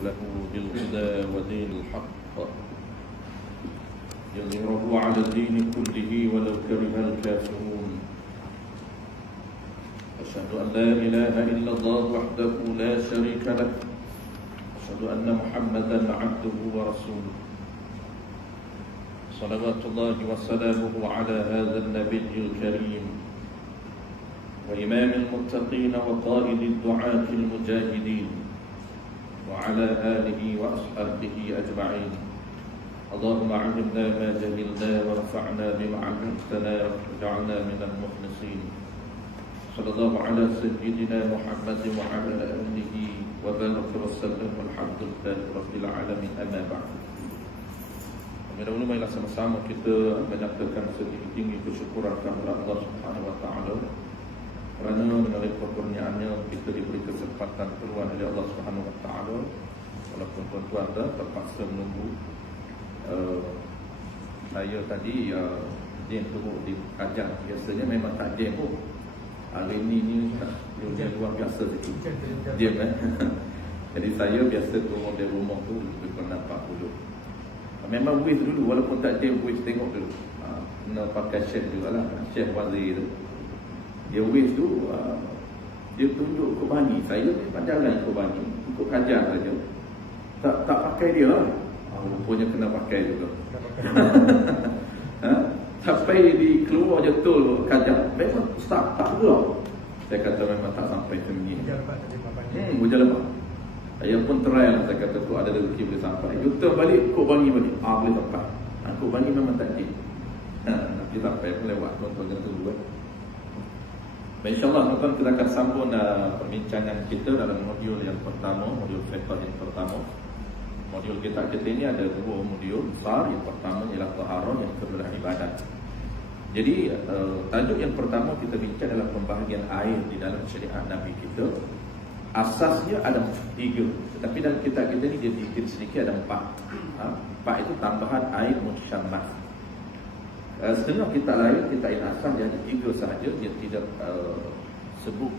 رسوله بالهدى ودين الحق يظهره على الدين كله ولو كره الكافرون. أشهد أن لا إله إلا الله وحده لا شريك له، أشهد أن محمدا عبده ورسوله، صلوات الله وسلامه على هذا النبي الكريم وإمام المتقين وقائد الدعاة المجاهدين وعلى آله وأصحابه أجمعين. اللهم علمنا ما جهلنا ونفعنا بما علمتنا واجعلنا من المخلصين. صلى الله على سيدنا محمد وعلى آله وبارك وسلم والحمد لله رب العالمين. أما بعد. Mula-mula marilah sama-sama kita menyatakan setinggi-tinggi kesyukuran kepada Allah Subhanahu wa taala kerana melalui kurniaannya kita diberi kesempatan keluar dari Allah Subhanahu wa taala. Walaupun tuan-tuan terpaksa menunggu, saya tadi dia turut di Kajang. Biasanya memang tak dia pun. Hari ini dia luar biasa sikit. Dia kan. Jadi saya biasa turun dari rumah tu lebih kurang 40. Memang wave dulu, walaupun tak dia wave tengok dulu. Kena pakai chef jugalah, chef wazir tu. Dia wave tu, dia tunjuk ikut bani. Saya memang jalan ikut bani, ikut Kajang saja. Tak pakai dia lah. Rupanya kena pakai juga. Sampai di keluar je tol Kajang, memang start tak pula. Saya kata memang tak sampai sembunyi. Hujan lebat. Saya pun try lah, saya kata tu ada rezeki boleh sampai. Juta balik, kok bangi balik. Boleh sampai. Kok bangi memang tak ada. Nanti sampai pun lewat, tuan-tuan kena tunggu. Baik, insyaAllah tuan-tuan kita akan sambung perbincangan kita dalam modul yang pertama, modul fiqh yang pertama. Modul kita ini ada dua modul besar. Yang pertama ialah taharah, yang kedua adalah ibadat. Jadi tajuk yang pertama kita bincang adalah pembahagian air di dalam syariat Nabi kita. Asasnya ada 3, tetapi dalam kitab kita ni dia sedikit ada 4. 4 itu tambahan air musyammah. Setengah kitab lain, kitab yang asas dia hanya 3 sahaja. Dia tidak sebut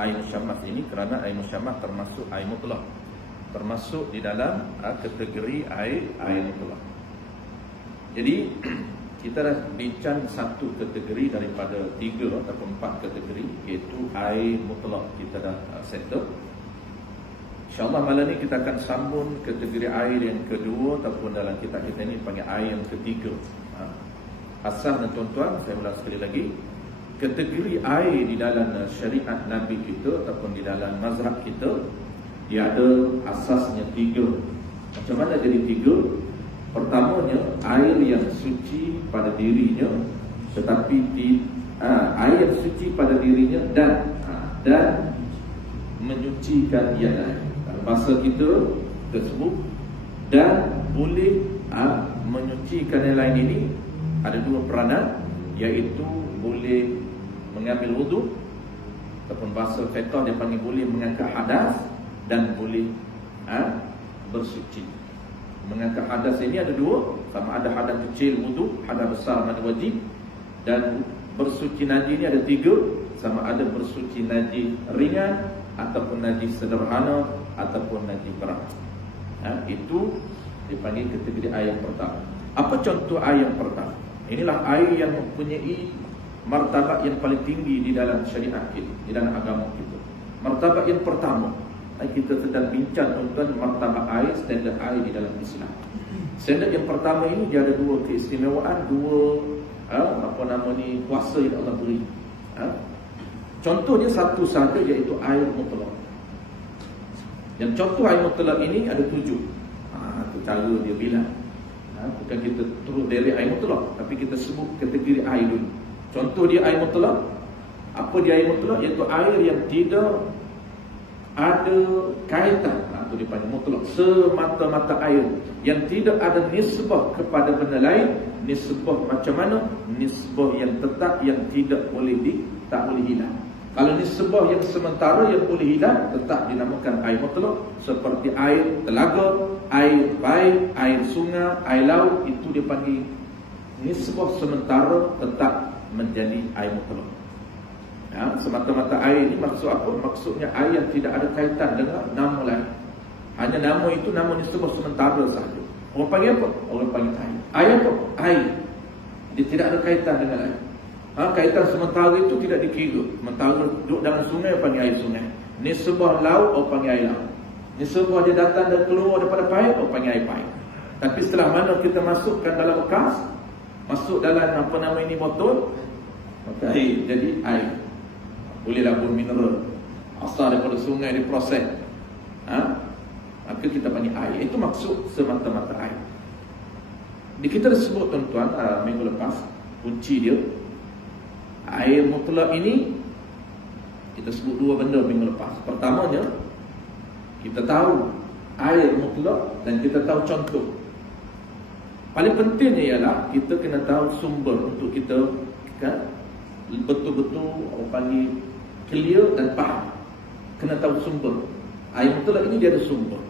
air musyammah ini kerana air musyammah termasuk air mutlak, termasuk di dalam kategori air mutlak. Jadi kita dah bincang satu kategori daripada 3 ataupun 4 kategori, iaitu air mutlak. Kita dah settle. InsyaAllah malam ni kita akan sambung kategori air yang kedua, ataupun dalam kitab kita ni panggil air yang ketiga. Asas dan tuan-tuan, saya ulang sekali lagi, kategori air di dalam syariat Nabi kita ataupun di dalam mazhab kita, dia ada asasnya 3. Macam mana jadi 3? Pertamanya, air yang suci pada dirinya, tetapi air yang suci pada dirinya dan menyucikan yang lain. Dalam bahasa kita tersebut, dan boleh menyucikan yang lain ini ada 2 peranan, iaitu boleh mengambil wudu, ataupun bahasa fiqh dia panggil boleh mengangkat hadas, dan boleh bersuci. Mengangkat hadas ini ada 2, sama ada hadas kecil wudu, hadas besar mandi wajib, dan bersuci najis ini ada 3, sama ada bersuci najis ringan ataupun najis sederhana ataupun najis berat. Itu dipanggil kategori air yang pertama. Apa contoh air yang pertama? Inilah air yang mempunyai martabat yang paling tinggi di dalam syariat kita, di dalam agama kita. Martabat yang pertama, kita sedang bincang tentang martabat air, standard air di dalam Islam. Standard yang pertama ini dia ada 2 keistimewaan, 2 kuasa yang Allah beri. Contohnya satu sahaja, iaitu air mutlak. Yang contoh air mutlak ini ada 7. Itu cara dia bilang. Bukan kita turut dari air mutlak, tapi kita sebut kategori air dulu. Contoh dia air mutlak. Apa dia air mutlak? Iaitu air yang tidak ada kaitan, itu dipanggil mutlak, semata-mata air yang tidak ada nisbah kepada benda lain. Nisbah macam mana? Nisbah yang tetap, yang tidak boleh tak boleh hilang. Kalau nisbah yang sementara yang boleh hilang, tetap dinamakan air mutlak. Seperti air telaga, air bair, air sungai, air laut, itu dipanggil nisbah sementara, tetap menjadi air mutlak. Semata-mata air ini maksud apa? Maksudnya air yang tidak ada kaitan dengan nama lain. Hanya nama itu nama nisbah sementara sahaja. Orang panggil apa? Orang panggil air. Air apa? Air. Dia tidak ada kaitan dengan air. Kaitan sementara itu tidak dikira. Sementara duduk dalam sungai, panggil air sungai. Nisbah laut, orang panggil air laut. Nisbah dia datang dan keluar daripada pahit, orang panggil air pahit. Tapi setelah mana kita masukkan dalam bekas, masuk dalam apa nama ini botol, maka air jadi air. Bolehlah mineral asal daripada sungai diproses. Maka kita panggil air. Itu maksud semata-mata air. Di kita dah sebut tuan-tuan minggu lepas, kunci dia air mutlak ini. Kita sebut dua benda minggu lepas. Pertamanya, kita tahu air mutlak dan kita tahu contoh. Paling pentingnya ialah kita kena tahu sumber untuk kita betul-betul orang panggil clear dan faham. Kena tahu sumber. Air mutlak ini dia ada sumber.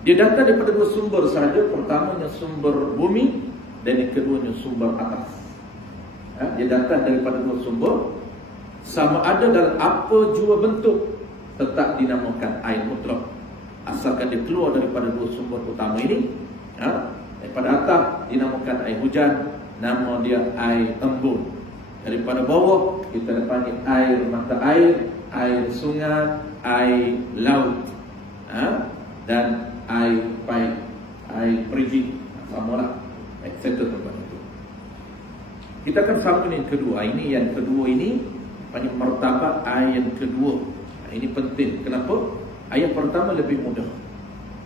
Dia datang daripada dua sumber sahaja. Pertamanya sumber bumi dan yang keduanya sumber atas. Dia datang daripada dua sumber. Sama ada dalam apa jua bentuk, tetap dinamakan air mutlak. Asalkan dia keluar daripada dua sumber utama ini. Daripada atas dinamakan air hujan, nama dia air embun. Daripada bawah kita panggil air mata air, air sungai, air laut, dan air pahit, air perigi, samalah, etc. Kita akan sambung yang kedua. Ini yang kedua ini panggil martabat air yang kedua. Ini penting. Kenapa? Ayat pertama lebih mudah.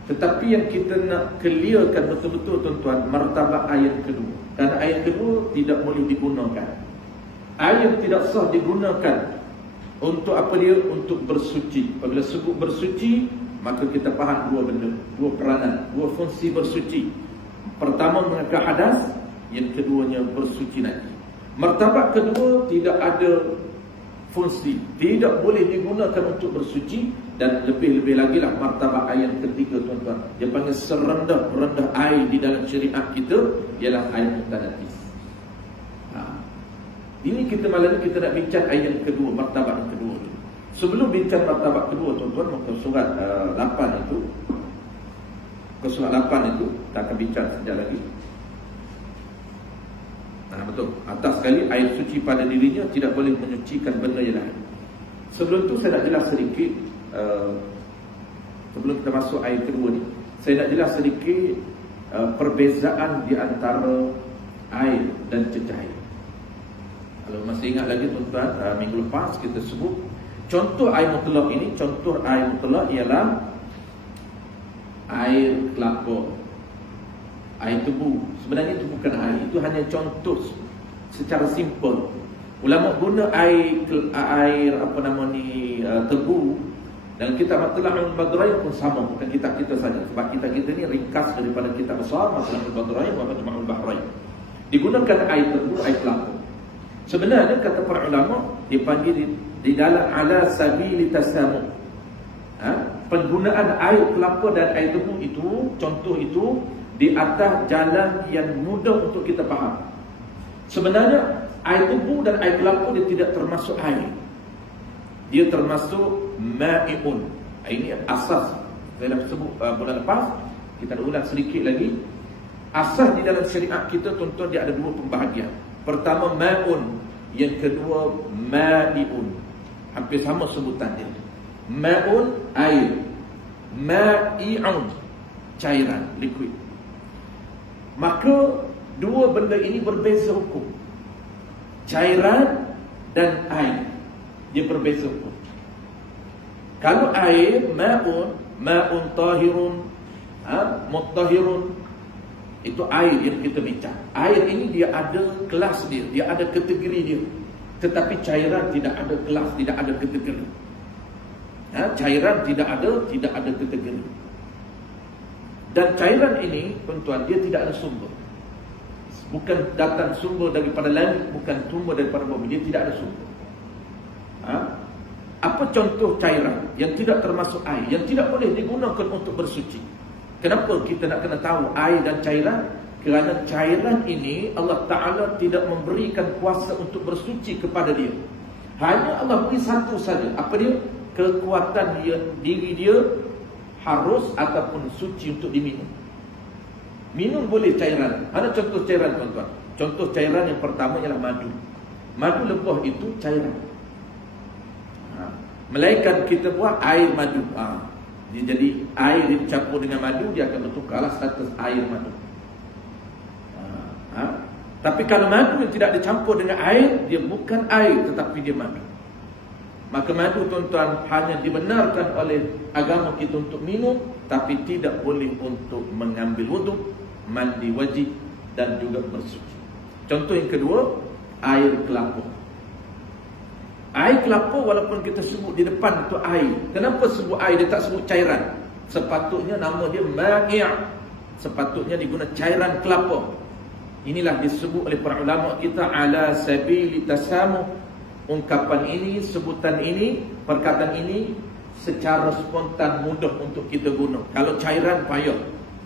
Tetapi yang kita nak clearkan betul-betul tuan-tuan, martabat ayat kedua. Kerana ayat kedua tidak boleh digunakan. Ayat tidak sah digunakan untuk apa dia? Untuk bersuci. Apabila sebut bersuci, maka kita faham dua benda, dua peranan, dua fungsi bersuci. Pertama mengangkat hadas, yang keduanya bersuci nanti. Martabat kedua tidak ada fungsi, tidak boleh digunakan untuk bersuci. Dan lebih-lebih lagi lah martabat ayat ketiga tuan-tuan, dia panggil serendah-rendah air di dalam syariat kita ialah air mutanaffis. Ini kita malam ni kita nak bincang ayat yang kedua, martabat yang kedua. Sebelum bincang martabat kedua tuan-tuan, muka surat 8 itu, muka surat 8 itu kita akan bincang sekejap lagi. Betul, atas sekali air suci pada dirinya tidak boleh menyucikan benda yang lain. Sebelum tu saya nak jelas sedikit, sebelum kita masuk ayat kedua ni, saya nak jelas sedikit perbezaan di antara air dan cecair. Kalau masih ingat lagi tuan-tuan, minggu lepas kita sebut contoh air mutlak ini. Contoh air mutlak ialah air kelapa, air tebu. Sebenarnya itu bukan air, itu hanya contoh secara simple. Ulama guna air apa nama ni, tebu. Dan kitab Matla'ul Badrain pun sama, bukan kitab kita saja. Sebab kitab kita ni ringkas daripada kitab besar Matla'ul Badrain wa Majma'ul Bahrain. Digunakan air tebu, air kelapa. Sebenarnya kata para ulama dipanggil di dalam ala sabili tasamu. Penggunaan air kelapa dan air tebu itu, contoh itu di atas jalan yang mudah untuk kita faham. Sebenarnya air tebu dan air kelapa dia tidak termasuk air. Dia termasuk ma'i'un. Ini asas. Saya dah sebut bulan lepas, kita nak ulang sedikit lagi. Asas di dalam syariat kita tuan-tuan, dia ada dua pembahagian. Pertama ma'un, yang kedua ma'i'un. Hampir sama sebutan dia. Ma'un air, ma'i'un cairan, liquid. Maka dua benda ini berbeza hukum. Cairan dan air, dia berbeza hukum. Kalau air ma'un tahirun, muttahirun, itu air yang kita bincang. Air ini dia ada kelas dia, dia ada kategori dia. Tetapi cairan tidak ada kelas, tidak ada kategori. Cairan tidak ada kategori. Dan cairan ini tuan-tuan, dia tidak ada sumber. Bukan datang sumber daripada langit, bukan sumber daripada bumi, dia tidak ada sumber. Apa contoh cairan yang tidak termasuk air, yang tidak boleh digunakan untuk bersuci? Kenapa kita nak kena tahu air dan cairan? Kerana cairan ini Allah Ta'ala tidak memberikan kuasa untuk bersuci kepada dia. Hanya Allah beri satu saja. Apa dia? Kekuatan dia, diri dia harus ataupun suci untuk diminum. Minum boleh cairan. Ada contoh cairan tuan-tuan. Contoh cairan yang pertama ialah madu. Madu lebah itu cairan. Melainkan kita buat air madu. Jadi air dicampur dengan madu, dia akan bertukarlah status air madu. Tapi kalau madu yang tidak dicampur dengan air, dia bukan air tetapi dia madu. Maka madu tuan-tuan hanya dibenarkan oleh agama kita untuk minum, tapi tidak boleh untuk mengambil wuduk, mandi wajib dan juga bersuci. Contoh yang kedua, air kelapa. Air kelapa walaupun kita sebut di depan itu air. Kenapa sebut air, dia tak sebut cairan? Sepatutnya nama dia ma'i'. Sepatutnya diguna cairan kelapa. Inilah disebut oleh para ulama kita ala sabili tasamuh. Ungkapan ini, sebutan ini, perkataan ini secara spontan mudah untuk kita guna. Kalau cairan payah.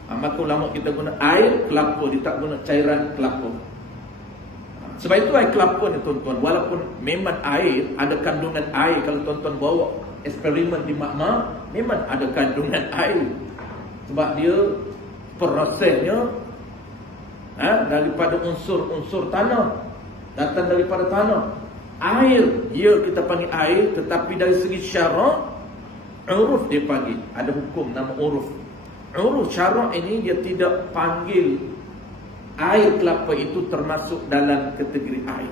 Maka ulama kita guna air kelapa, dia tak guna cairan kelapa. Sebab itu air kelapa ni tuan-tuan, walaupun memang air, ada kandungan air. Kalau tuan-tuan bawa eksperimen di makmal, memang ada kandungan air. Sebab dia prosesnya daripada unsur-unsur tanah, datang daripada tanah. Air, ya kita panggil air, tetapi dari segi syarak, uruf dia panggil. Ada hukum nama uruf. Uruf syarak ini dia tidak panggil air kelapa itu termasuk dalam kategori air.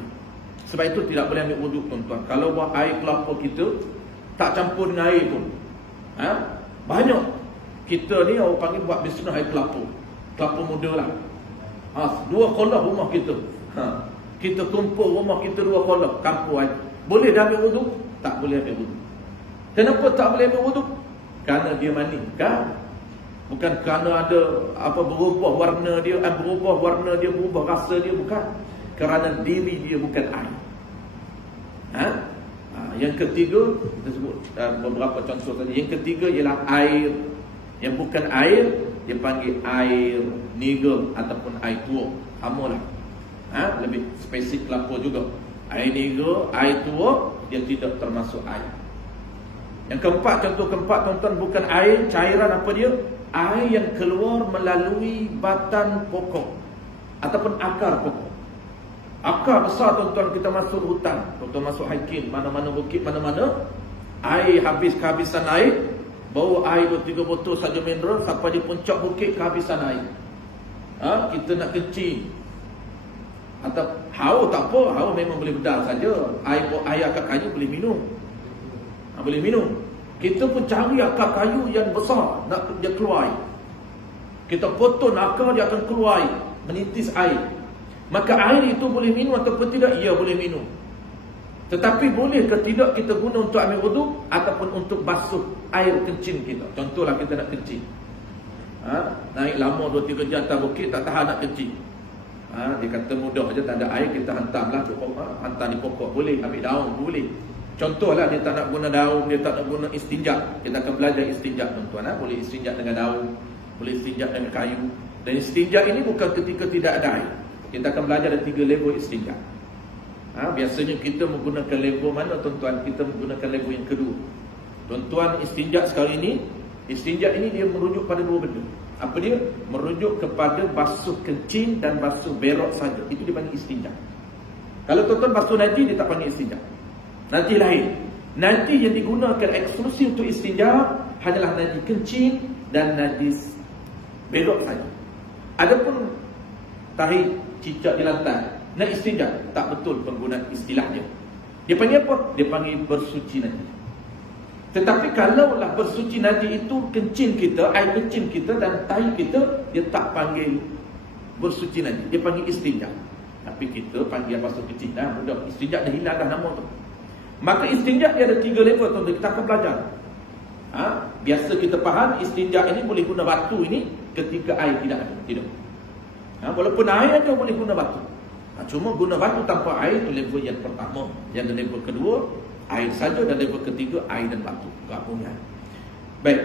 Sebab itu tidak boleh ambil wuduk tuan-tuan. Kalau buat air kelapa kita tak campur dengan air pun. Banyak kita ni orang panggil buat bisnes air kelapa. Kelapa muda lah. 2 kolah rumah kita. Kita kumpul rumah kita 2 kolah, campur air. Boleh dah ambil wuduk? Tak boleh ambil wuduk. Kenapa tak boleh ambil wuduk? Kerana dia mani. Kan? Bukan kerana ada berubah warna dia, berubah rasa dia, bukan. Kerana diri dia bukan air. Yang ketiga, kita sebut beberapa contoh tadi. Yang ketiga ialah air yang bukan air, dia panggil air niga ataupun air tua. Samalah. Lebih spesifik kelapa juga. Air niga, air tua, dia tidak termasuk air. Yang keempat, contoh keempat tuan-tuan, bukan air, cairan apa dia? Air yang keluar melalui batang pokok ataupun akar pokok. Akar besar tuan-tuan, kita masuk hutan, tuan-tuan masuk hiking, mana-mana bukit, mana-mana, air kehabisan air, bawa air 2-3 botol saja mineral, sampai di puncak bukit kehabisan air. Kita nak kencing atau haus tak apa, haus memang boleh bedal saja. Air akar kayu boleh minum. Boleh minum. Kita pun cari akar kayu yang besar, nak dia keluar air. Kita potong akar, dia akan keluar air, menitis air. Maka air itu boleh minum ataupun tidak? Ya, boleh minum. Tetapi boleh ke tidak kita guna untuk ambil wuduk ataupun untuk basuh air kencing kita? Contohlah kita nak kencing. Naik lama 2-3 jam atas bukit, tak tahan nak kencing. Dia kata mudah je, tak ada air, kita hantarlah ke pokok, hantar di pokok. Boleh, ambil daun, boleh. Contohlah dia tak nak guna daun, dia tak nak guna istinjak. Kita akan belajar istinjak tuan-tuan. Boleh istinjak dengan daun, boleh istinjak dengan kayu. Dan istinjak ini bukan ketika tidak ada air. Kita akan belajar ada 3 level istinjak. Biasanya kita menggunakan level mana tuan-tuan? Kita menggunakan level yang kedua. Tuan-tuan, istinjak sekarang ini, istinjak ini dia merujuk pada 2 benda. Apa dia? Merujuk kepada basuh kencing dan basuh berak saja. Itu dipanggil istinjak. Kalau tuan-tuan basuh najis, dia tak panggil istinjak. Najis lain. Najis yang digunakan eksklusif untuk istinja hanyalah najis kencing dan najis berak saja. Adapun tahi cicak di lantai, nak istinja, tak betul penggunaan istilahnya. Dia panggil apa? Dia panggil bersuci najis. Tetapi kalaulah bersuci najis itu kencing kita, air kencing kita dan tahi kita, dia tak panggil bersuci najis, dia panggil istinja. Tapi kita panggil basuh kencing dah mudah. Istinja dah hilang dah nama tu. Maka istinjak dia ada 3 level tuan-tuan, kita akan belajar. Biasa kita faham istinjak ini boleh guna batu ini ketika air tidak ada. Tidak. Walaupun air ada boleh guna batu. Cuma guna batu tanpa air itu level yang pertama. Yang level kedua air saja, dan level ketiga air dan batu gabungan. Baik.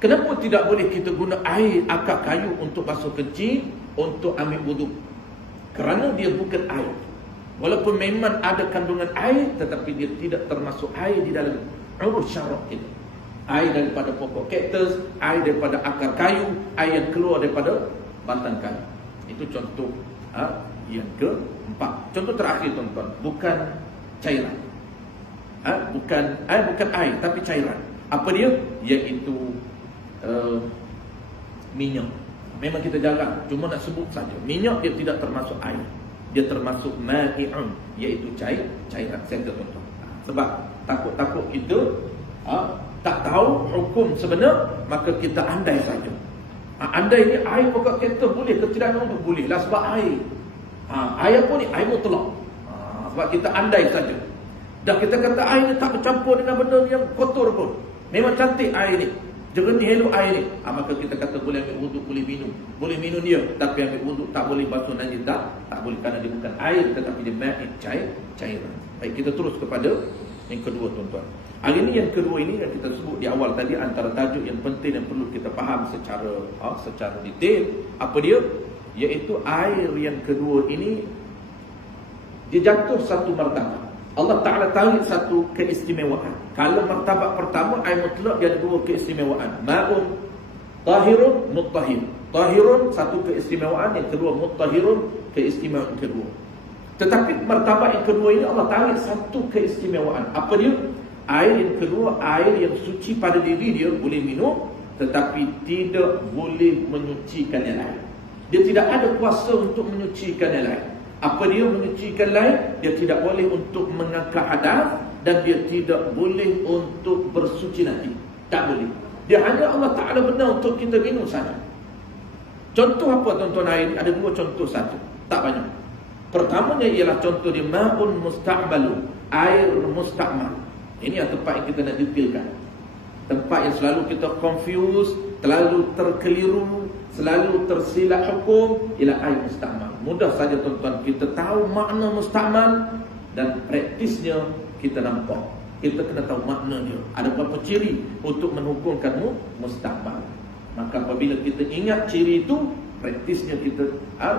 Kenapa tidak boleh kita guna air akar kayu untuk basuh kencing, untuk ambil wuduk? Kerana dia bukan air. Walaupun memang ada kandungan air, tetapi dia tidak termasuk air di dalam uruf syarak kita. Air daripada pokok kaktus, air daripada akar kayu, air yang keluar daripada batang kayu. Itu contoh yang keempat. Contoh terakhir tuan-tuan, bukan cairan. Bukan air tapi cairan. Apa dia? Iaitu minyak. Memang kita jarang, cuma nak sebut saja. Minyak dia tidak termasuk air. Dia termasuk ma'i'un, iaitu cairan. Saya kata tuan-tuan. Sebab takut-takut kita tak tahu hukum sebenar, maka kita andai saja. Andai ni air pokok kaktus boleh ke tidak? Boleh lah sebab air. Air pun ni air mutlak. Sebab kita andai saja. Dan kita kata air ni tak bercampur dengan benda yang kotor pun. Memang cantik air ni, jernih elok air ni. Maka kita kata boleh ambil wuduk, boleh minum. Boleh minum dia, tapi ambil wuduk tak boleh, basuh najis tak boleh, kerana dia bukan air tetapi dia ma'i, cairan. Baik, kita terus kepada yang kedua tuan-tuan. Hari ini yang kedua ini yang kita sebut di awal tadi, antara tajuk yang penting yang perlu kita faham secara detail. Apa dia? Iaitu air yang kedua ini dia jatuh satu martabat. Allah Ta'ala tarik satu keistimewaan. Kalau martabat pertama air mutlak, dia ada dua keistimewaan. Ma'un tahirun muttahir. Tahirun satu keistimewaan, yang kedua muttahirun keistimewaan kedua. Tetapi martabat yang kedua ini Allah tarik satu keistimewaan. Apa dia? Air yang kedua, air yang suci pada diri dia, boleh minum, tetapi tidak boleh menyucikan yang lain. Dia tidak ada kuasa untuk menyucikan yang lain. Apa dia menyucikan lain? Dia tidak boleh untuk mengangkat hadas, dan dia tidak boleh untuk bersuci nanti. Tak boleh. Dia hanya Allah Ta'ala benar untuk kita minum saja. Contoh apa tuan-tuan air ini? Ada dua contoh saja, tak banyak. Pertamanya ialah contoh dia ma'un musta'malun, air musta'mal. Ini yang tempat yang kita nak detailkan. Tempat yang selalu kita confuse, selalu terkeliru, selalu tersilap hukum, ialah air musta'mal. Mudah saja tuan-tuan, kita tahu makna musta'mal dan praktisnya kita nampak. Kita kena tahu makna dia. Ada beberapa ciri untuk menhukumkan musta'mal. Maka apabila kita ingat ciri itu, praktisnya kita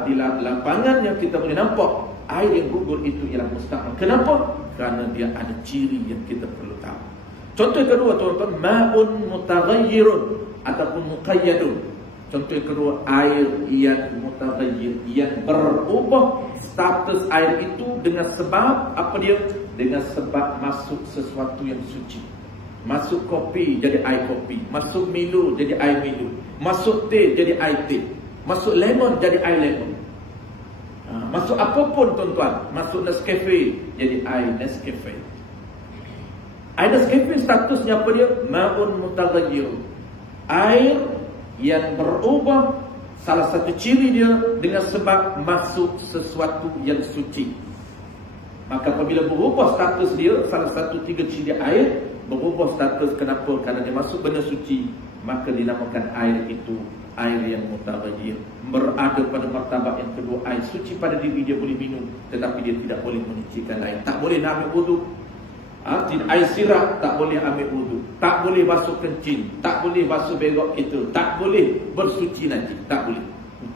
di lapangannya kita boleh nampak air yang gugur itu ialah musta'mal. Kenapa? Kerana dia ada ciri yang kita perlu tahu. Contoh yang kedua tuan-tuan, ma'un mutaghayyirun ataupun muqayyadun. Contoh yang kedua, air yang mutaghayyir, yang berubah status air itu dengan sebab apa dia? Dengan sebab masuk sesuatu yang suci. Masuk kopi jadi air kopi, masuk Milo jadi air Milo, masuk teh jadi air teh, masuk lemon jadi air lemon. Masuk apapun tuan-tuan, masuk Nescafe jadi air Nescafe. Air Nescafe statusnya apa dia? Ma'un mutaghayyir, air yang berubah, salah satu ciri dia dengan sebab masuk sesuatu yang suci. Maka apabila berubah status dia, salah satu tiga ciri air berubah status. Kenapa? Kerana dia masuk benda suci, maka dinamakan air itu air yang mutaghayyir. Berada pada martabat yang kedua, air suci pada diri dia boleh minum, tetapi dia tidak boleh menyucikan lain. Tak boleh nak ambil wuduk. Air sirap tak boleh ambil wuduk, tak boleh basuh kencing, tak boleh basuh begok itu, tak boleh bersuci nanti, tak boleh.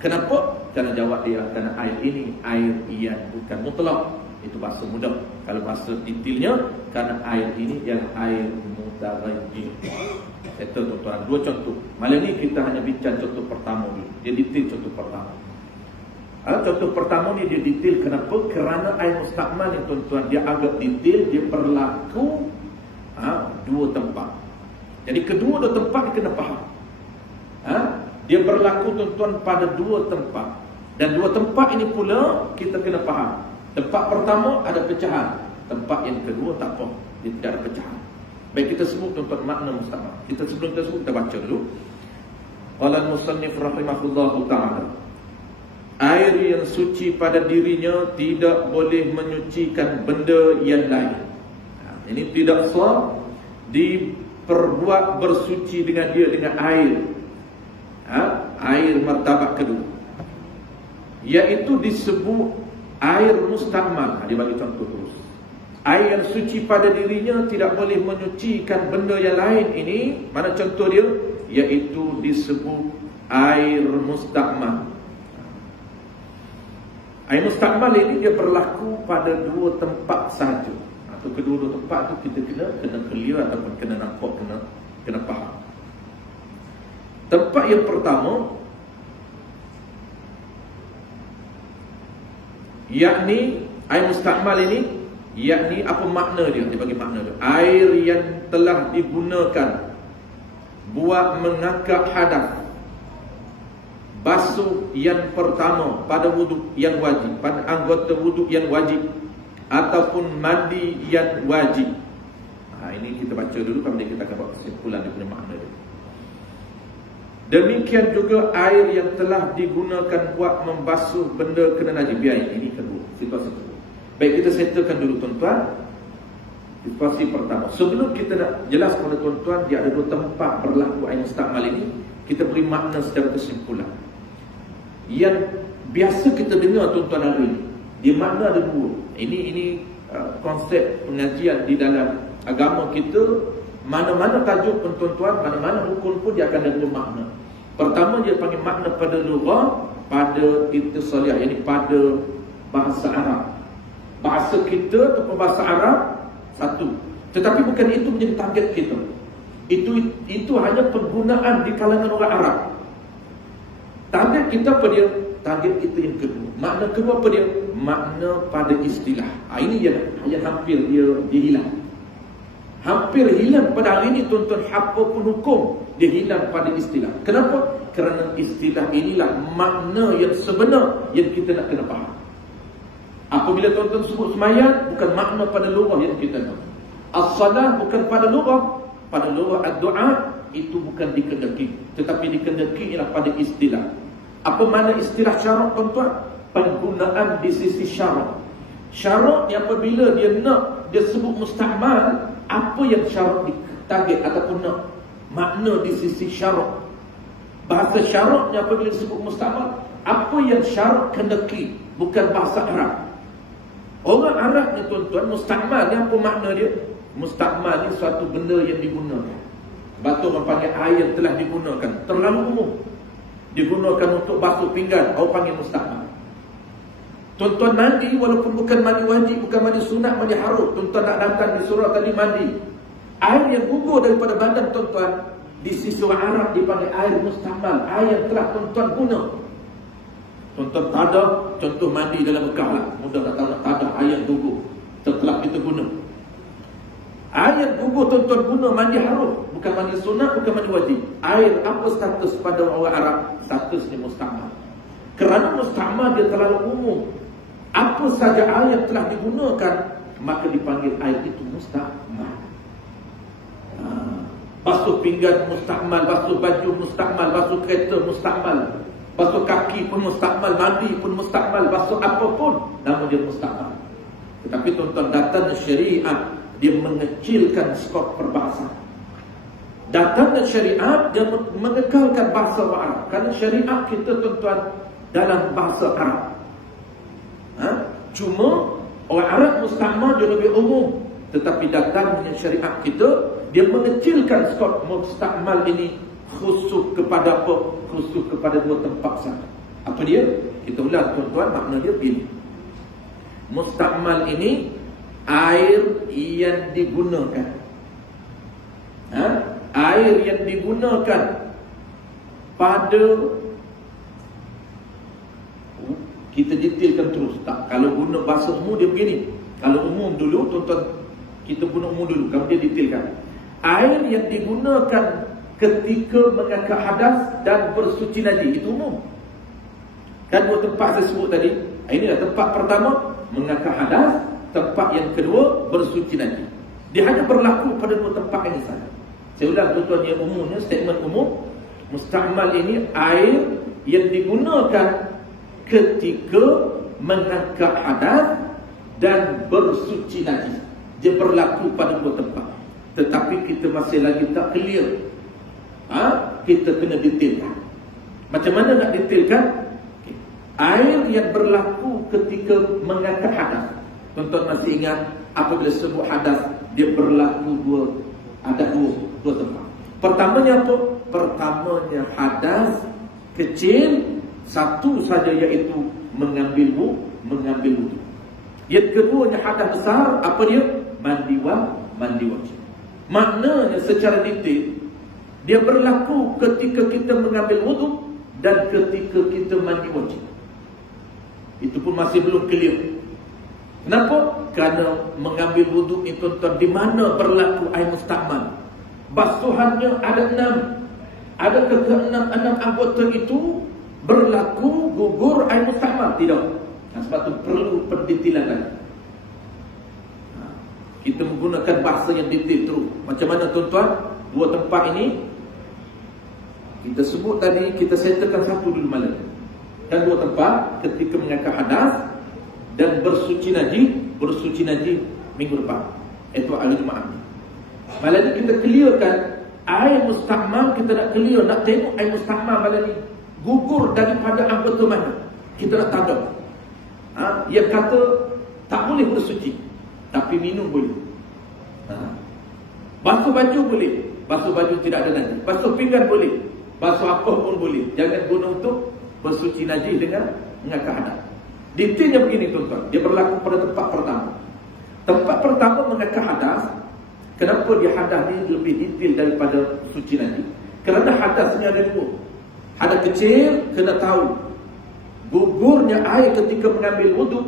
Kenapa? Kerana jawab dia, kerana air ini air yang bukan mutlak. Itu bahasa mudah. Kalau bahasa detailnya, kerana air ini yang air mutaghayyir. Itu tuan-tuan, dua contoh. Malam ni kita hanya bincang contoh pertama dulu. Dia detail contoh pertama. Contoh pertama ni dia detail. Kenapa? Kerana air musta'mal ni tuan-tuan, dia agak detail. Dia berlaku dua tempat. Jadi kedua dua tempat dia kena faham. Dia berlaku tuan-tuan pada dua tempat. Dan dua tempat ini pula kita kena faham. Tempat pertama ada pecahan, tempat yang kedua tak apa, dia tidak ada pecahan. Baik, kita sebut tuan-tuan makna musta'mal. Sebelum kita sebut, kita baca dulu. Qala al-musannif rahimahullahu ta'ala, air yang suci pada dirinya tidak boleh menyucikan benda yang lain. Ini tidak sah diperbuat bersuci dengan dia, dengan air. Air martabat kedua, iaitu disebut air musta'mal. Dia bagi contoh terus. Air yang suci pada dirinya tidak boleh menyucikan benda yang lain. Ini mana contoh dia? Iaitu disebut air musta'mal. Air musta'mal ini dia berlaku pada dua tempat sahaja. Atau kedua-dua tempat tu kita kena clear ataupun kena nampak, kena kena faham. Tempat yang pertama, yakni air mustakmal ini, yakni apa makna dia? Dia bagi makna dia. Air yang telah digunakan buat mengangkat hadas, basuh yang pertama pada wuduk yang wajib, pada anggota wuduk yang wajib, ataupun mandi yang wajib. Ini kita baca dulu, kemudian kita akan buat kesimpulan daripada makna dia. Demikian juga air yang telah digunakan buat membasuh benda kena najis. Biar ini kedua, situasi kedua. Baik, kita settlekan dulu tuan-tuan situasi pertama. Sebelum kita nak jelas kepada tuan-tuan, dia ada dua tempat berlaku air mustakmal ini, kita beri makna secara kesimpulan. Yang biasa kita dengar tuan-tuan hari ini, dia makna ada dua. Ini konsep pengajian di dalam agama kita. Mana-mana tajuk pun tuan-tuan, mana-mana hukum pun dia akan ada dua makna. Pertama, dia panggil makna pada lughah, pada ittisaliyah, yakni pada bahasa Arab. Bahasa kita ataupun bahasa Arab satu, tetapi bukan itu menjadi target kita. Itu hanya penggunaan di kalangan orang Arab. Target kita apa dia? Target kita yang kedua. Makna kedua apa dia? Makna pada istilah. Ini yang hampir dia hilang. Hampir hilang pada hari ini tuan-tuan, apapun hukum dia hilang pada istilah. Kenapa? Kerana istilah inilah makna yang sebenar yang kita nak kena faham. Apabila tuan-tuan sebut semayang, bukan makna pada lughah yang kita nak. As-salah bukan pada lughah. Pada lughah ad-du'a itu bukan dikendaki, tetapi dikendaki ialah pada istilah. Apa makna istilah syarak tuan-tuan? Penggunaan di sisi syarak. Syarak yang apabila dia sebut mustakmal, apa yang syarak ditarget ataupun nak makna di sisi syarak. Bahasa syaraknya apabila disebut mustakmal, apa yang syarak kendaki, bukan bahasa Arab. Orang Arab ni tuan-tuan, mustakmal ni apa makna dia? Mustakmal ni suatu benda yang digunakan. Batu orang panggil air yang telah digunakan, terlalu umum, digunakan untuk basuh pinggan, orang panggil mustakmal. Tuan-tuan mandi, walaupun bukan mandi wajib, bukan mandi sunat, mandi harum. Tuan-tuan nak datang di surau tadi mandi, air yang gugur daripada badan tuan-tuan, di sisi orang Arab dipanggil air mustakmal, air yang telah tuan-tuan guna. Tuan-tuan tada, contoh mandi dalam Mekah lah, mudah tak tahu nak tada air yang gugur setelah kita guna. Air yang gugur tuan-tuan guna mandi harum, bukan mandi sunat, bukan mandi wajib. Air apa status pada orang Arab? Statusnya mustakmal. Kerana mustakmal dia terlalu umum, apa saja air yang telah digunakan, maka dipanggil air itu mustakmal. Basuh pinggan mustakmal, basuh baju mustakmal, basuh kereta mustakmal, basuh kaki pun mustakmal, mandi pun mustakmal, basuh apapun, namun dia mustakmal. Tetapi tuan-tuan, datang syariat dia mengecilkan skop perbahasan. Datangnya syariat dia mengekalkan bahasa Arab. Kerana syariat kita tuan-tuan dalam bahasa Arab. Cuma orang Arab mustakmal dia lebih umum, tetapi datangnya syariat kita dia mengecilkan skop mustakmal ini khusus kepada apa? Khusus kepada dua tempat saja. Apa dia? Kita ulang tuan-tuan, makna dia pilih. Mustakmal ini air yang digunakan. Air yang digunakan pada, kita detailkan terus tak? Kalau guna bahasa umum dia begini. Kalau umum dulu tuan-tuan, kita guna umum dulu, kemudian detailkan. Air yang digunakan ketika mengangkat hadas dan bersuci najis, itu umum. Kan dua tempat saya sebut tadi. Inilah tempat pertama mengangkat hadas, tempat yang kedua bersuci najis. Dia hanya berlaku pada dua tempat ini saja. Saya ulang tuan-tuan, yang umumnya, statement umum, mustakmal ini air yang digunakan ketika mengangkat hadas dan bersuci najis. Dia berlaku pada dua tempat. Tetapi kita masih lagi tak clear. Kita kena detailkan. Macam mana nak detailkan? Air yang berlaku ketika mengangkat hadas. Tuan-tuan masih ingat apabila sebut hadas, dia berlaku ada dua tempat. Pertamanya apa? Pertamanya hadas kecil, satu saja, iaitu mengambil wudu. Yang keduanya hadas besar, apa dia? Mandi wajib. Maknanya secara detail, Dia berlaku ketika kita mengambil wudhu dan ketika kita mandi wajib. Itu pun masih belum clear. Kenapa? Kerana mengambil wudhu itu tuan, di mana berlaku air mustakmal. Basuhannya ada 6. Adakah ke-6 anggota itu berlaku gugur air mustakmal? Tidak. Sebab itu perlu pendetailan lagi. Kita menggunakan bahasa yang detail terus. Macam mana tuan-tuan? 2 tempat ini kita sebut tadi, kita settlekan satu dulu malam. Dan 2 tempat ketika mengangkat hadas dan bersuci najis minggu depan, itu hari Jumaat. Malam ni kita clearkan air mustakmal. Kita nak clear, nak tengok air mustakmal malam ni gugur daripada anggota mana. Kita nak tahu. Yang kata tak boleh bersuci, tapi minum boleh. Basuh baju boleh, basuh baju tidak ada najis. Basuh pinggan boleh, basuh apa pun boleh. Jangan guna untuk bersuci najis dengan mengangkat hadas. Detailnya begini tuan-tuan, dia berlaku pada tempat pertama. Tempat pertama mengangkat hadas. Kenapa dia hadas ni lebih detail daripada suci najis? Kerana hadasnya ada 2. Hadas kecil, kena tahu gugurnya air ketika mengambil wudhu,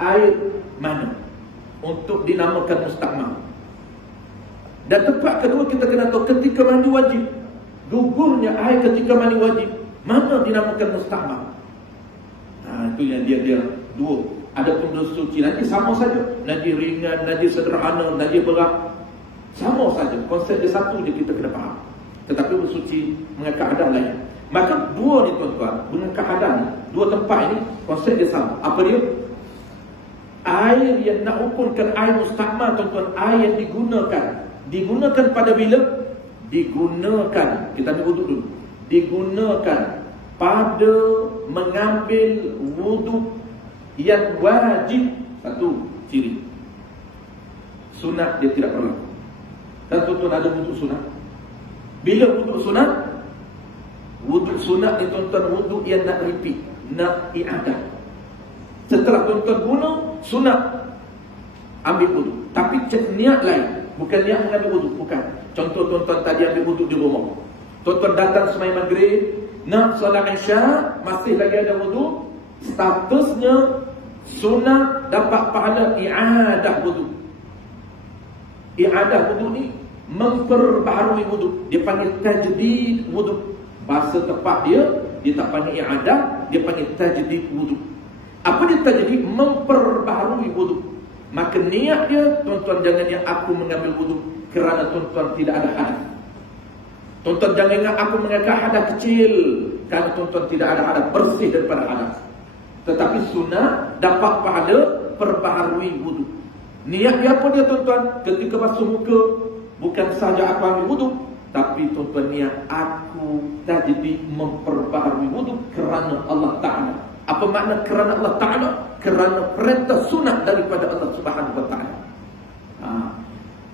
air mana untuk dinamakan mustakmal. Dan tempat kedua kita kena tahu ketika mandi wajib, gugurnya air ketika mandi wajib, mana dinamakan mustakmal. Itu yang dia 2. Adapun bersuci najis sama saja, najis ringan, najis sederhana, najis berat, sama saja. Konsep dia satu je kita kena faham. Tetapi bersuci mengangkat hadas lain. Maka 2 ni tuan-tuan, mengangkat hadas ni, 2 tempat ini konsep dia sama. Apa dia? Air yang nak ukurkan air mustakmal tuan-tuan, air yang digunakan pada bila? Digunakan, kita ambil wuduk dulu, digunakan pada mengambil wuduk yang wajib. Satu ciri, sunat dia tidak berlaku. Dan tuan-tuan ada wuduk sunat. Bila wuduk sunat? Wuduk sunat ni tuan-tuan, wuduk yang nak repeat, nak i'adah. Setelah tuan-tuan guna sunat, ambil wuduk. Tapi niat lain, bukan niat mengambil wuduk, bukan. Contoh tuan-tuan tadi ambil wuduk di rumah. Tuan-tuan datang sembahyang maghrib, nak solat Isya, masih lagi ada wuduk, statusnya sunat dapat pahala i'adah wuduk. I'adah wuduk ni memperbaharui wuduk. Dia panggil tajdid wuduk. Bahasa tepat dia tak panggil i'adah, dia panggil tajdid wuduk. Apa dia tajdid? Memperbaharui wuduk. Maka niat dia, tuan-tuan jangan yang aku mengambil wuduk kerana tuan-tuan tidak ada hadas. Tuan-tuan jangan ingat aku mengangkat hadas kecil kerana tuan-tuan tidak ada hadas, bersih daripada hadas. Tetapi sunat dapat pahala perbaharui wuduk. Niat dia apa dia tuan-tuan? Ketika basuh muka, bukan sahaja aku ambil wuduk, tapi tuan-tuan niat aku tajdid memperbaharui wuduk kerana Allah Ta'ala. Apa makna kerana Allah Ta'ala? Kerana perintah sunat daripada Allah Subhanahu Wa Ta'ala.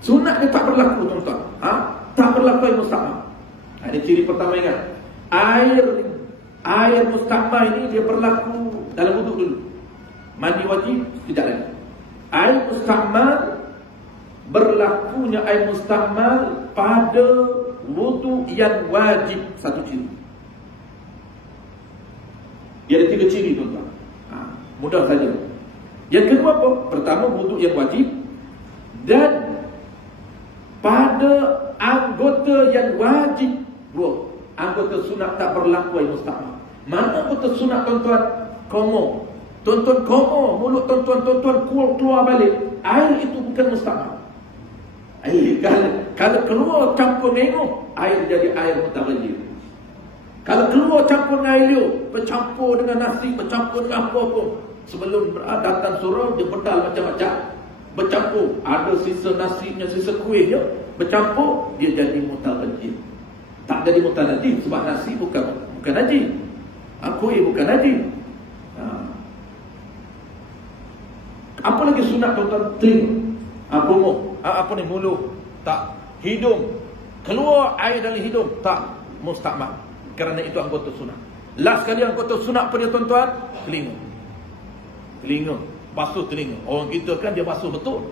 Sunat dia tak berlaku tuan-tuan. Tak berlaku air mustakmal. Ini ciri pertama, ingat. Air mustakmal ini dia berlaku dalam wuduk dulu. Mandi wajib tidak lagi. Air mustakmal, berlakunya air mustakmal pada wuduk yang wajib. Satu ciri. Dia ada 3 ciri tuan-tuan. Mudah saja. Yang kedua apa? Pertama, wuduk yang wajib. Dan pada anggota yang wajib. 2. Anggota sunat tak berlaku air mustakmal. Mana anggota sunat tuan-tuan? Komo. Tuan-tuan komo, mulut tuan-tuan keluar balik, air itu bukan mustakmal. Kalau keluar campur menguh, air jadi air mutaghayir. Kalau keluar campur dengan air liur, bercampur dengan nasi, bercampur dengan apa pun, sebelum datang surau, dia bedal macam-macam, bercampur, ada sisa nasinya, sisa kuihnya, bercampur, dia jadi mutaghayir. Tak jadi mutaghayir sebab nasi bukan najis, kuih bukan najis. Apa lagi sunat tuan-tuan? Telinga, apa ni, mulut, tak, hidung, keluar air dari hidung, tak mustakmal. Kerana itu anggota sunat. Last kali anggota sunat apa dia tuan-tuan? Telinga. Basuh telinga. Orang kita kan dia basuh betul.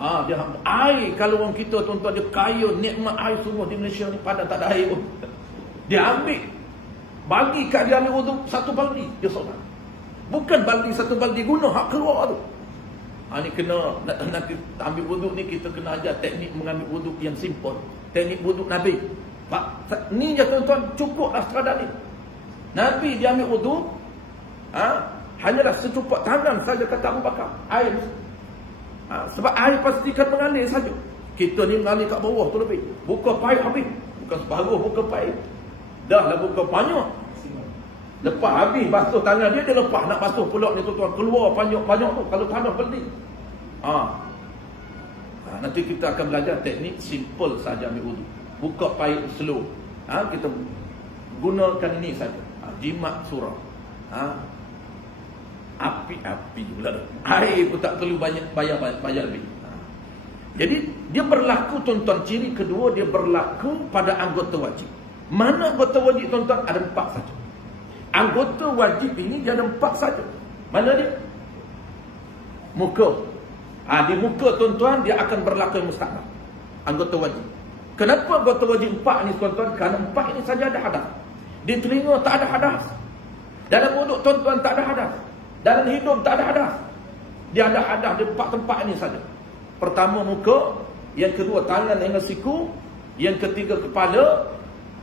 Dia air, kalau orang kita tuan-tuan dia kaya nikmat air semua di Malaysia ni, padahal tak ada air pun. Dia ambil, bagi kat dia ambil wuduk satu baldi, dia solat. Bukan baldi satu baldi guna hak keluar tu. Ni kena nanti ambil wuduk ni kita kena ajar teknik mengambil wuduk yang simple. Teknik wuduk Nabi. Ni je tuan-tuan, cukuplah sekadar ni. Nabi dia ambil wuduk, hanyalah secupak tangan saja kata Abu Bakar. Air. Sebab air pastikan mengalir saja. Kita ni mengalir kat bawah tu lebih. Buka paip habis. Bukan separuh buka paip. Dah lah buka banyak. Lepas habis basuh tangan dia lepas nak basuh pulak ni tuan-tuan. Keluar banyak-banyak tu kalau tanah berdiri. Nanti kita akan belajar teknik simple saja ambil wuduk. Buka paip slow. Kita gunakan ini saja. Jimat surah. Api-api pula. Air pun tak perlu banyak bayar lebih. Jadi dia berlaku tuan-tuan, ciri kedua dia berlaku pada anggota wajib. Mana anggota wajib tuan-tuan? Ada 4 saja. Anggota wajib ini dia ada 4 saja. Mana dia? Muka. Di muka tuan-tuan dia akan berlaku mustaqbal. Anggota wajib. Kenapa anggota wajib 4 ni tuan-tuan? Kerana 4 ini saja ada hadas. Di telinga tak ada hadas. Dalam mulut tuan-tuan tak ada hadas. Dalam hidung tak ada hadas. Dia ada hadas di 4 tempat ini saja. Pertama muka, yang kedua tangan hingga siku, yang ketiga kepala,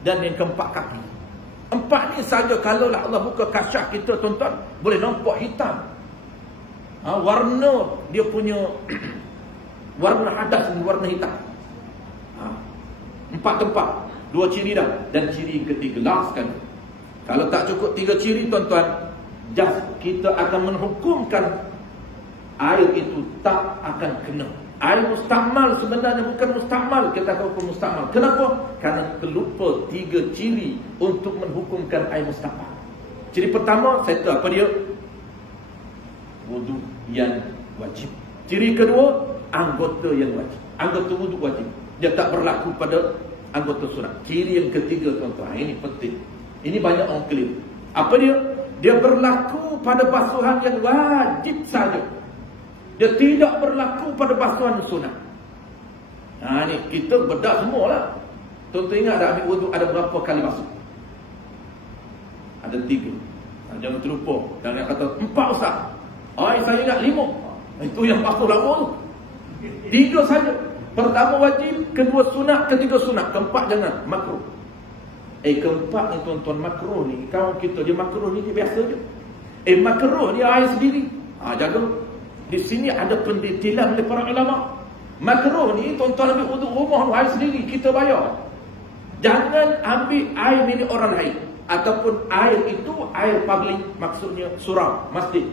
dan yang keempat kaki. 4 ni saja kalaulah Allah buka kasyaf kita tuan-tuan, boleh nampak hitam. Warna dia punya warna hadas ni warna hitam. 4 tempat, 2 ciri dah, dan ciri ketiga last kan. Kalau tak cukup 3 ciri tuan-tuan, kita akan menghukumkan air itu tak akan kena. Air mustakmal sebenarnya bukan mustakmal. Kita akan hukum mustakmal. Kenapa? Kerana terlupa 3 ciri untuk menghukumkan air mustakmal. Ciri pertama, saya tahu apa dia? Wuduk yang wajib. Ciri kedua, anggota yang wajib. Anggota wuduk wajib. Dia tak berlaku pada anggota sunat. Ciri yang ketiga tuan-tuan, ini penting. Ini banyak orang keliru. Apa dia? Dia berlaku pada basuhan yang wajib saja. Dia tidak berlaku pada basuhan sunat. Ni kita bedah semualah. Tuan-tuan ingat dah ambil wuduk ada berapa kali basuh? Ada 3. Jangan terlupa. Jangan kata 4 ustaz. Saya ingat 5. Itu yang basuh lama tu. 3 saja. Pertama wajib, kedua sunat, ketiga sunat, keempat jangan, makruh. Keempat ni tuan-tuan, makruh ni kawan kita dia makruh ni dia biasa je. Makruh ni air sendiri. Jaga. Di sini ada pendetilan oleh para ulama. Makruh ni tuan-tuan ambil wuduk rumah air sendiri, kita bayar. Jangan ambil air milik orang lain. Ataupun air itu air public, maksudnya surau, masjid.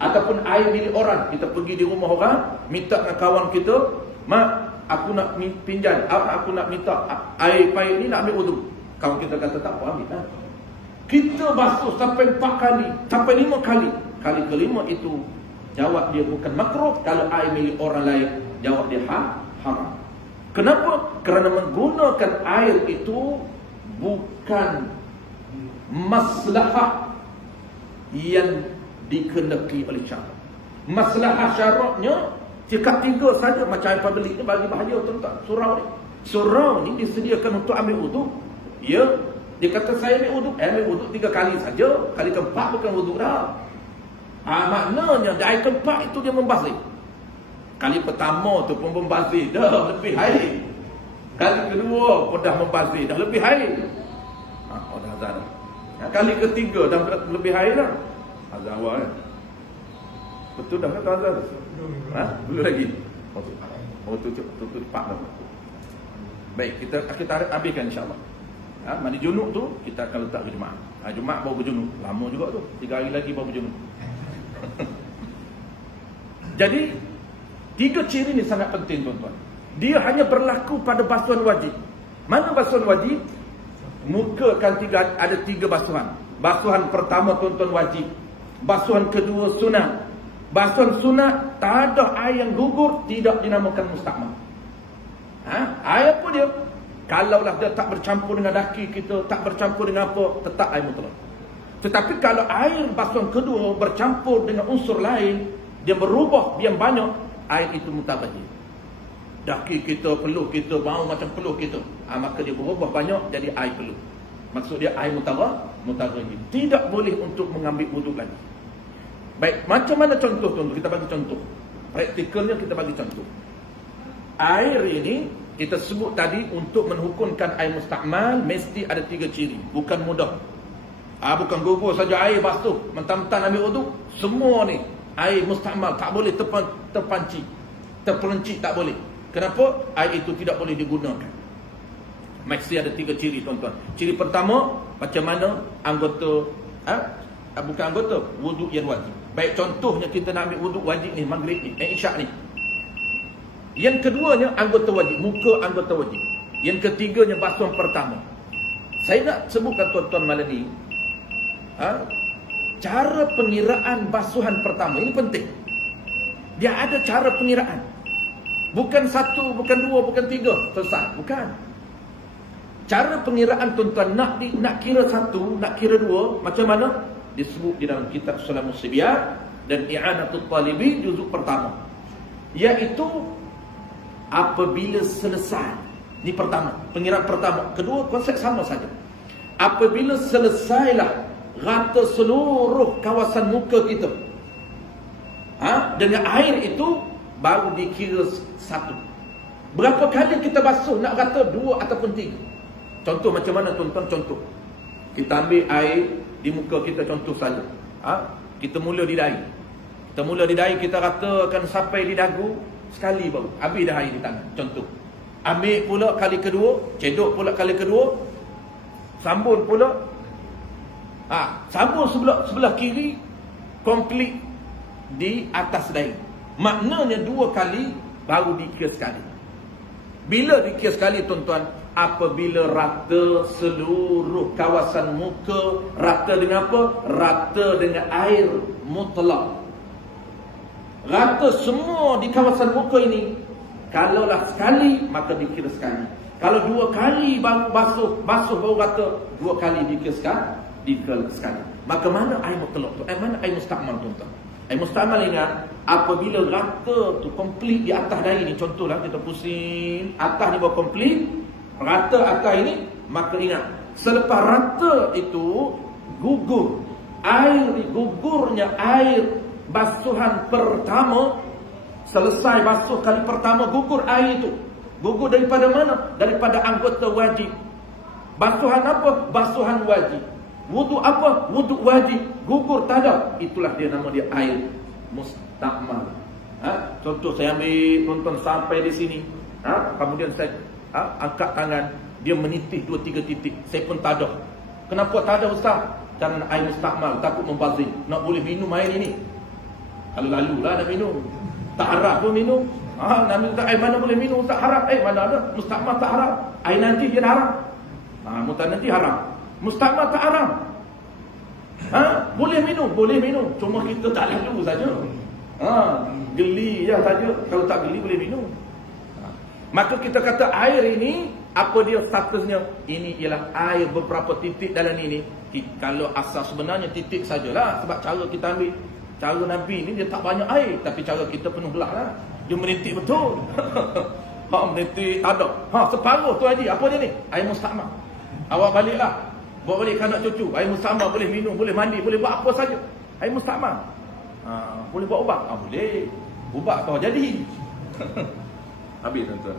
Ataupun air milik orang, kita pergi di rumah orang, minta dengan kawan kita, mak, aku nak pinjam, aku nak minta air payung ni nak ambil wuduk. Kawan kita kata tak apa, ambil lah. Kita basuh sampai 4 kali, sampai 5 kali. Kali kelima itu jawab dia bukan makruh. Kalau air milik orang lain, jawab dia haram. Kenapa? Kerana menggunakan air itu bukan maslahah yang dikehendaki oleh syarak. Maslahah syaraknya cakap 3 saja. Macam air public ni bagi bahaya tuan-tuan. Surau ni, surau ni disediakan untuk ambil wuduk. Ya, dia kata saya ambil wuduk 3 kali saja. Kali keempat bukan wuduk dah. Maknanya di air keempat itu dia membasuh. Kali pertama tu pun membasuh dah lebih air. Kali kedua pun dah membasuh dah lebih air. Dah azan. Kali ketiga dah lebih air dah. Azan awal kan. Betul dah kata azan? Belum lagi. Tu cepat dah. Baik, kita habiskan insya-Allah. Mandi junub tu kita akan letak ke Jumaat. Jumaat baru berjunub. Lama juga tu. 3 hari lagi baru berjunub. Jadi 3 ciri ni sangat penting tuan-tuan. Dia hanya berlaku pada basuhan wajib. Mana basuhan wajib? Muka kan ada 3 basuhan. Basuhan pertama tuan-tuan wajib. Basuhan kedua sunat. Basuhan sunat tak ada air yang gugur, tidak dinamakan mustakmal. Air apa dia? Kalaulah dia tak bercampur dengan daki kita, tak bercampur dengan apa, tetap air mutlak. Tetapi kalau air basuhan kedua bercampur dengan unsur lain, dia berubah yang banyak, air itu mutabayyir. daki kita, peluh kita, bau macam peluh kita, maka dia berubah banyak jadi air peluh. Maksud dia air mutaghayyir. Tidak boleh untuk mengambil wuduk lagi. Baik, macam mana contoh? Kita bagi contoh. Praktikalnya kita bagi contoh. Air ini kita sebut tadi untuk menhukumkan air musta'mal mesti ada 3 ciri. Bukan mudah. Bukan gugur saja air basuh, mentang-mentang ambil wuduk. Semua ni air musta'mal tak boleh terperanci tak boleh. Kenapa? Air itu tidak boleh digunakan. Mesti ada 3 ciri, tuan-tuan. Ciri pertama, macam mana anggota bukan anggota, wuduk yang wajib. Baik, contohnya kita nak ambil wuduk wajib ni, maghrib ni, isyak ni. Yang keduanya anggota wajib, muka anggota wajib. Yang ketiganya basuhan pertama. Saya nak sebutkan tuan-tuan malam ni, cara pengiraan basuhan pertama ini penting. Dia ada cara pengiraan. Bukan 1, bukan 2, bukan 3 selesai, bukan. Cara pengiraan tuan-tuan nak kira 1, nak kira 2, macam mana? Disebut di dalam kitab Salamus Sibyat dan I'anatul Talibin juzuk pertama. Iaitu apabila selesai. Ini pertama, pengiraan pertama. Kedua, konsep sama saja. Apabila selesailah rata seluruh kawasan muka kita dengan air itu, baru dikira 1. Berapa kali kita basuh? Nak rata 2 ataupun 3. Contoh macam mana tuan-tuan? Contoh, kita ambil air di muka kita, contoh saja. Kita mula di dahi. Kita ratakan sampai di dagu. Sekali baru habis dah air di tangan. Contoh, ambil pula kali kedua, cedok pula kali kedua, sambung pula, sambung sebelah kiri, komplit di atas dahi. Maknanya 2 kali baru dikira sekali. Bila dikira sekali tuan-tuan? Apabila rata seluruh kawasan muka. Rata dengan apa? Rata dengan air mutlak. Rata semua di kawasan muka ini. Kalaulah sekali, maka dikira sekali. Kalau 2 kali baru basuh baru rata, 2 kali dikira sekali. Maka mana air mutlak tu? Mana air musta'mal tuan-tuan? Air musta'mal, ingat, apabila rata tu komplit di atas dahi ni, contohlah kita pusing atas ni baru komplit, rata atas ini, maka ingat, selepas rata itu gugur gugurnya air basuhan pertama. Selesai basuh kali pertama, gugur air itu. Gugur daripada mana? Daripada anggota wajib. Basuhan apa? Basuhan wajib. Wuduk apa? Wuduk wajib. Gugur tak ada. Itulah dia, nama dia air musta'mal. Contoh, saya ambil tuan-tuan sampai di sini. Kemudian saya angkat tangan, dia menitih 2-3 titik. Saya pun tak ada. Kenapa tak ada, Ustaz? Kerana air musta'mal, takut membazir. Nak boleh minum air ini. Kalau lalulah nak minum, tak harap pun minum. Nabi kata, air mana boleh minum, tak harap. Mana ada, musta'mal tak harap. Air nanti dia haram. Mutan nanti haram. Musta'mal tak haram. Boleh minum. Cuma kita tak lalu saja. Geli je saja. Kalau tak geli boleh minum. Maka kita kata air ini, apa dia statusnya? Ini ialah air beberapa titik dalam ini. Kalau asal sebenarnya titik sajalah. Sebab cara kita ambil, cara Nabi ni dia tak banyak air, tapi cara kita penuh belah lah. Dia merintik betul. Merintik tak ada. Separuh tu Haji. Apa dia ni? Air musta'mal. Awak baliklah, bawa balik kanak cucu. Air musta'mal, boleh minum, boleh mandi, boleh buat apa saja. Air musta'mal. Boleh buat ubat? Boleh. Ubat kau jadi. Habis tuan-tuan.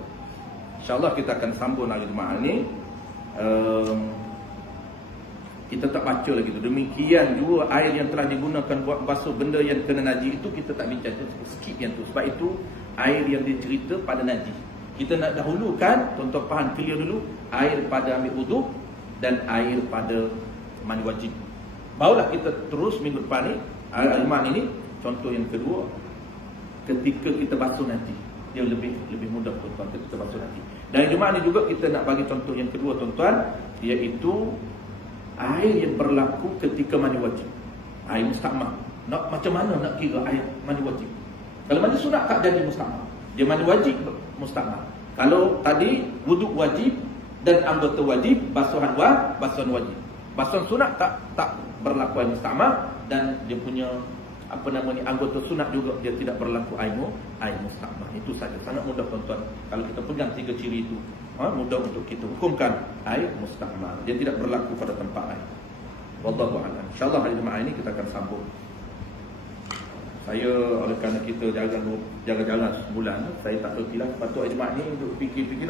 InsyaAllah kita akan sambung hari Jumaat ni. Kita tak baca lagi tu. Demikian juga air yang telah digunakan buat basuh benda yang kena najis itu kita tak bincang. Skip yang tu. Sebab itu air yang dicerita pada najis. Kita nak dahulukan, tuan-tuan faham clear dulu, air pada ambil wuduk dan air pada mandi wajib. Barulah kita terus minggu depan ni, Jumaat ini, contoh yang kedua, ketika kita basuh nanti. Dia lebih mudah tuan-tuan kita basuh nanti. Dan Jumaat ni juga kita nak bagi contoh yang kedua tuan-tuan, iaitu air yang berlaku ketika mandi wajib. Air musta'mal. Macam mana nak kira air mandi wajib? Kalau mandi sunat tak jadi musta'mal. Dia mandi wajib musta'mal. Kalau tadi wuduk wajib dan anggota wajib, basuhan wajib. Basuhan sunat tak berlaku air musta'mal dan dia punya anggota sunat juga dia tidak berlaku air mustakmal. Itu saja, sangat mudah tuan-tuan. Kalau kita pegang 3 ciri itu, mudah untuk kita hukumkan air mustakmal. Dia tidak berlaku pada tempat air. Wallahu a'lam. InsyaAllah hari Jumaat ini kita akan sambung. Saya oleh kerana kita jaga-jaga sebulan, saya tak tahu, sepatutnya hari Jumaat ni untuk fikir-fikir